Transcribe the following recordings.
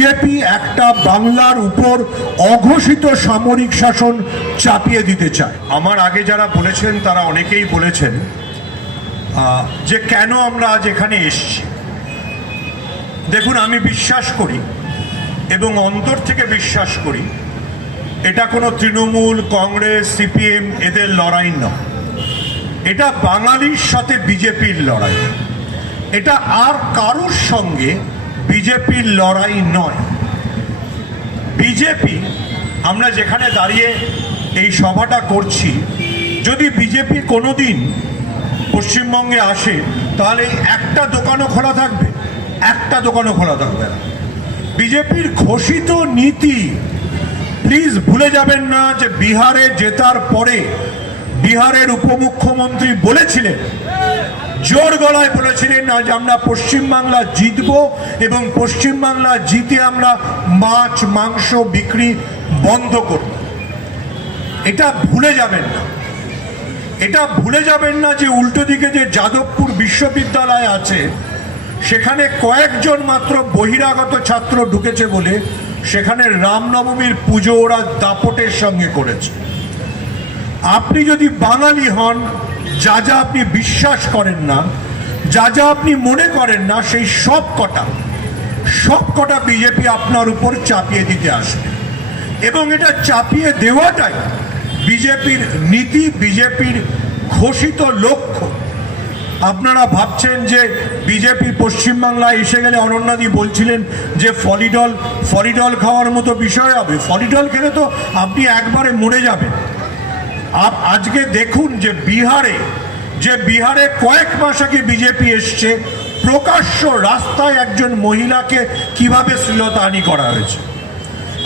BJP একটা বাংলার উপর অঘোষিত সামরিক শাসন চাপিয়ে দিতে চায়। আমার আগে যারা বলেছেন তারা অনেকেই বলেছেন যে কেন আমরা আজ এখানে এসেছি। দেখুন, আমি বিশ্বাস করি এবং অন্তর থেকে বিশ্বাস করি এটা কোনো তৃণমূল, কংগ্রেস, সিপিএম এদের লড়াই নয়। এটা বাঙালির সাথে বিজেপির লড়াই। এটা আর কারোর সঙ্গে বিজেপির লড়াই নয়। বিজেপি, আমরা যেখানে দাঁড়িয়ে এই সভাটা করছি, যদি বিজেপি কোনোদিন পশ্চিমবঙ্গে আসে তাহলে একটা দোকানও খোলা থাকবে, একটা দোকানও খোলা থাকবে না। বিজেপির ঘোষিত নীতি, প্লিজ ভুলে যাবেন না যে বিহারে জেতার পরে বিহারের উপমুখ্যমন্ত্রী বলেছিলেন, জোর গলায় বলেছিলেন যে আমরা পশ্চিমবাংলা জিতব এবং পশ্চিমবাংলা জিতে আমরা মাছ মাংস বিক্রি বন্ধ করব। এটা ভুলে যাবেন না। এটা ভুলে যাবেন না যে উল্টো দিকে যে যাদবপুর বিশ্ববিদ্যালয় আছে সেখানে কয়েকজন মাত্র বহিরাগত ছাত্র ঢুকেছে বলে সেখানে রামনবমীর পুজো ওরা দাপটের সঙ্গে করেছে। আপনি যদি বাঙালি হন, যা যা আপনি বিশ্বাস করেন না, যা যা আপনি মনে করেন না, সেই সব কটা বিজেপি আপনার উপর চাপিয়ে দিতে আসবে এবং এটা চাপিয়ে দেওয়াটাই বিজেপির নীতি, বিজেপির ঘোষিত লক্ষ্য। আপনারা ভাবছেন যে বিজেপি পশ্চিমবাংলায় এসে গেলে, অনন্যাদি বলছিলেন যে ফলিডল খাওয়ার মতো বিষয় হবে। ফলিডল খেলে তো আপনি একবারে মরে যাবেন। আজকে দেখুন যে বিহারে কয়েক মাস আগে বিজেপি এসছে, প্রকাশ্য রাস্তায় একজন মহিলাকে কিভাবে শ্লীলতাহানি করা হয়েছে।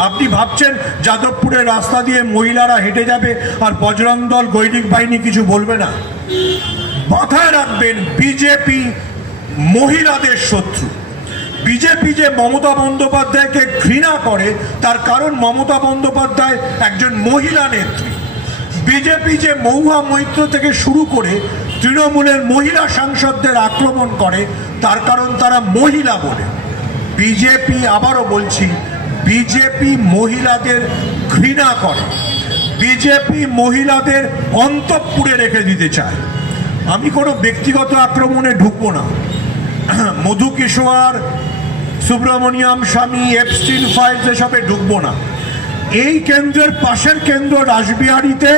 আপনি ভাবছেন যাদবপুরের রাস্তা দিয়ে মহিলারা হেঁটে যাবে আর বজরং দল, গৈরিক বাহিনী কিছু বলবে না? মাথায় রাখবেন, বিজেপি মহিলাদের শত্রু। বিজেপি যে মমতা বন্দ্যোপাধ্যায়কে ঘৃণা করে তার কারণ মমতা বন্দ্যোপাধ্যায় একজন মহিলা নেত্রী। বিজেপি যে মহুয়া মৈত্র থেকে শুরু করে তৃণমূলের মহিলা সাংসদদের আক্রমণ করে তার কারণ তারা মহিলা বলে। বিজেপি, আবারও বলছি, বিজেপি মহিলাদের ঘৃণা করে। বিজেপি মহিলাদের অন্তঃপুরে রেখে দিতে চায়। আমি কোনো ব্যক্তিগত আক্রমণে ঢুকবো না। মধু কিশোর, সুব্রমণিয়াম স্বামী, এপস্টিন ফাইলস এসবে ঢুকবো না। এই কেন্দ্রের পাশের কেন্দ্র রাসবিহারীতে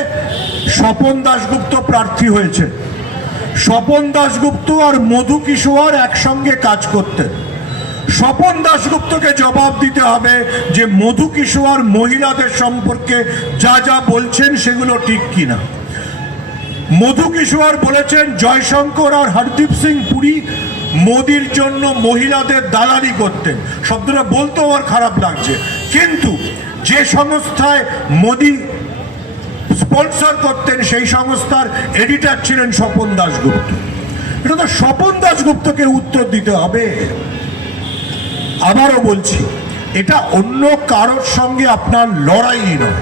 স্বপন দাশগুপ্ত প্রার্থী হয়েছে। স্বপন দাশগুপ্ত আর মধু কিশোর একসঙ্গে কাজ করতেন। স্বপন দাশগুপ্তকে জবাব দিতে হবে যে মধু কিশোর মহিলাদের সম্পর্কে যা যা বলছেন সেগুলো ঠিক কিনা। মধু কিশোর বলেছেন জয়শঙ্কর আর হরদীপ সিং পুরী মোদির জন্য মহিলাদের দালালি করতেন। শব্দটা বলতেও আমার খারাপ লাগছে, কিন্তু যে সংস্থায় মোদি স্পন্সর করতেন সেই সংস্থার এডিটর ছিলেন স্বপন দাশগুপ্ত। এটা তো স্বপন দাশগুপ্তকে উত্তর দিতে হবে। আবারও বলছি, এটা অন্য কারোর সঙ্গে আপনার লড়াই নয়।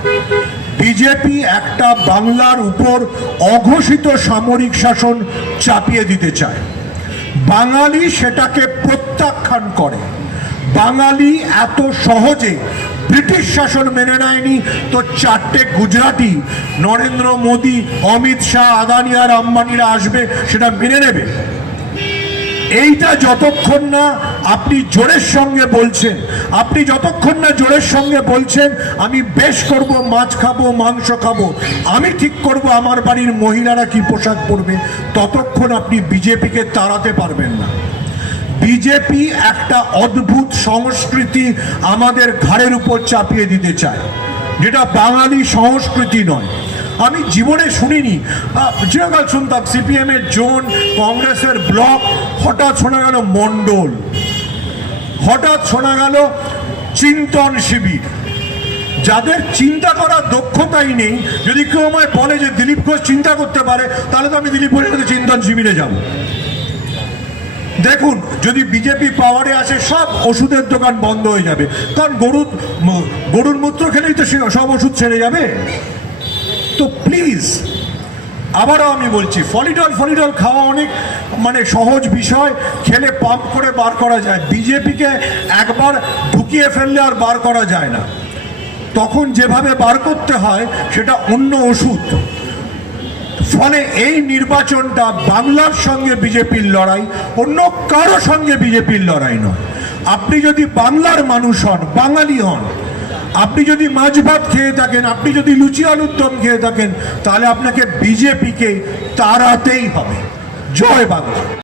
বিজেপি একটা বাংলার উপর অঘোষিত সামরিক শাসন চাপিয়ে দিতে চায়। বাঙালি সেটাকে প্রত্যাখ্যান করে। বাঙালি এত সহজে ব্রিটিশ শাসন মেনে নেয়নি তো চারটে গুজরাটি নরেন্দ্র মোদী, অমিত শাহ, আদানি আর আম্বানিরা আসবে সেটা মেনে নেবে? এইটা যতক্ষণ না আপনি জোরের সঙ্গে বলছেন, আমি বেশ করব, মাছ খাবো, মাংস খাবো, আমি ঠিক করব আমার বাড়ির মহিলারা কি পোশাক পরবে, ততক্ষণ আপনি বিজেপিকে তাড়াতে পারবেন না। বিজেপি একটা অদ্ভুত সংস্কৃতি আমাদের ঘাড়ের উপর চাপিয়ে দিতে চায়, যেটা বাঙালি সংস্কৃতি নয়। আমি জীবনে শুনিনি। চিরকাল শুনতাম সিপিএম এর জোন, কংগ্রেসের ব্লক, হঠাৎ শোনা গেল মন্ডল, হঠাৎ শোনা গেল চিন্তন শিবির। যাদের চিন্তা করার দক্ষতাই নেই, যদি কেউ আমায় বলে যে দিলীপ ঘোষ চিন্তা করতে পারে, তাহলে তো আমি দিলীপ ঘোষের সাথে চিন্তন শিবিরে যাব। দেখুন, যদি বিজেপি পাওয়ারে আসে সব ওষুধের দোকান বন্ধ হয়ে যাবে, কারণ গরুর মূত্র খেলেই তো সব ওষুধ ছেড়ে যাবে। তো প্লিজ আবারও আমি বলছি, ফলিডল খাওয়া অনেক মানে সহজ বিষয়, খেলে পাম্প করে বার করা যায়। বিজেপিকে একবার ঢুকিয়ে ফেললে আর বার করা যায় না, তখন যেভাবে বার করতে হয় সেটা অন্য ওষুধ। ফলে এই নির্বাচনটা বাংলার সঙ্গে বিজেপির লড়াই, অন্য কারো সঙ্গে বিজেপির লড়াই নয়। আপনি যদি বাংলার মানুষ হন, বাঙালি হন, আপনি যদি মাছ ভাত খেয়ে থাকেন, আপনি যদি লুচি আলুর দম খেয়ে থাকেন, তাহলে আপনাকে বিজেপিকে তাড়াতেই হবে। জয় বাংলা।